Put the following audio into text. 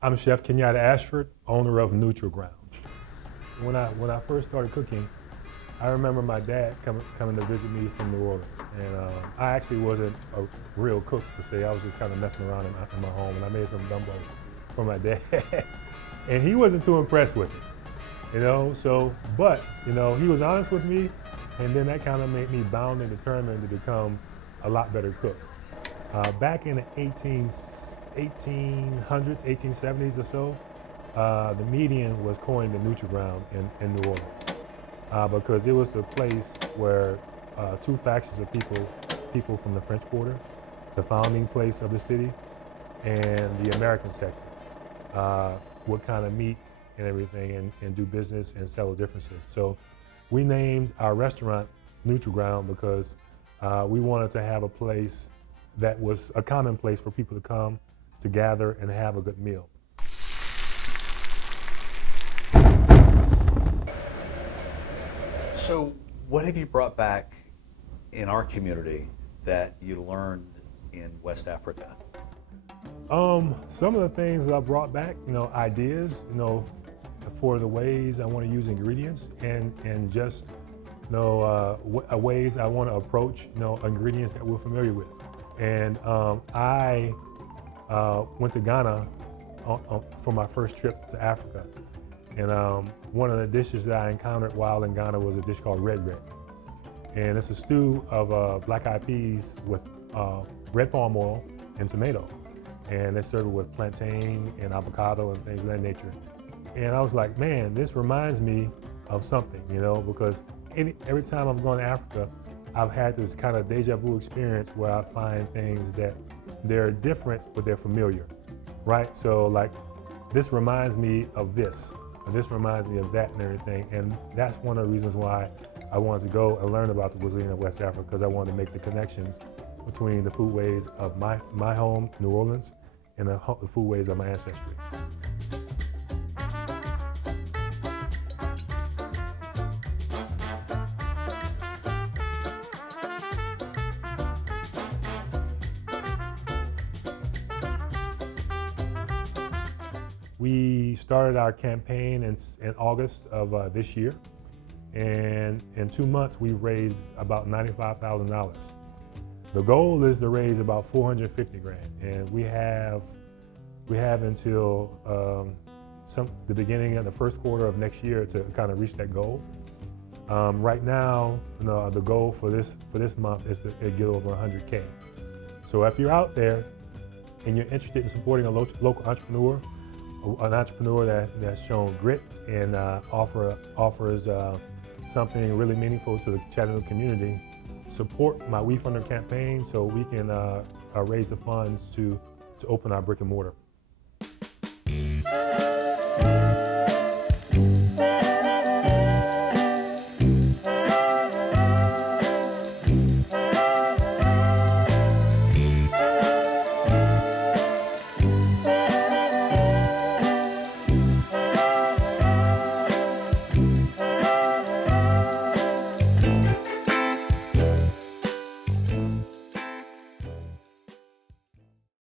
I'm Chef Kenyatta Ashford, owner of Newsroom. When I first started cooking, I remember my dad coming to visit me from New Orleans, and I actually wasn't a real cook per se. I was just kind of messing around in my home, and I made some gumbo for my dad, and he wasn't too impressed with it, you know. So, but you know, he was honest with me, and then that kind of made me bound and determined to become a lot better cook. Back in the 1800s, 1870s or so, the median was coined the neutral ground in New Orleans because it was a place where two factions of people from the French Quarter, the founding place of the city, and the American sector would kind of meet and everything and do business and settle differences. So we named our restaurant Neutral Ground because we wanted to have a place that was a common place for people to come to gather and have a good meal. So what have you brought back in our community that you learned in West Africa? Some of the things that I brought back, you know, ideas, you know, for the ways I want to use ingredients and just, you know, ways I want to approach, you know, ingredients that we're familiar with. And I went to Ghana for my first trip to Africa. And one of the dishes that I encountered while in Ghana was a dish called red red. And it's a stew of black-eyed peas with red palm oil and tomato. And they serve it with plantain and avocado and things of that nature. And I was like, man, this reminds me of something, you know, because every time I've gone to Africa, I've had this kind of deja vu experience where I find things that they're different, but they're familiar, right? So like, this reminds me of this, and this reminds me of that and everything. And that's one of the reasons why I wanted to go and learn about the cuisine of West Africa, because I wanted to make the connections between the foodways of my home, New Orleans, and the foodways of my ancestry. We started our campaign in August of this year, and in 2 months we've raised about $95,000. The goal is to raise about 450 grand, and we have until the beginning of the first quarter of next year to kind of reach that goal. Right now, you know, the goal for this month is to get over 100K. So if you're out there and you're interested in supporting a local entrepreneur, an entrepreneur that's shown grit and offers something really meaningful to the Chattanooga community, support my We Funder campaign so we can raise the funds to open our brick and mortar.